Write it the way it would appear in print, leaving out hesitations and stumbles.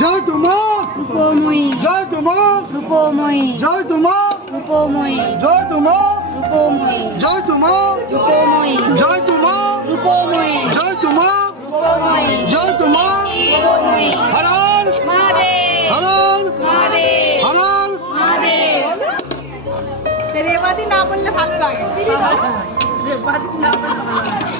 জয় তোমা রূপময়ী, জয় তোমা রূপময়ী, জয় তোমা রূপময়ী, জয় তোমা রূপময়ী, জয় তোমা রূপময়ী, জয় তোমা রূপময়ী, জয় তোমা রূপময়ী, জয় তোমা রূপময়ী। হর হর মহাদেব, হর মহাদেব, হর মহাদেব। রেবাদি না বললে ভালো লাগে। রেবাদি না বললে ভালো লাগে।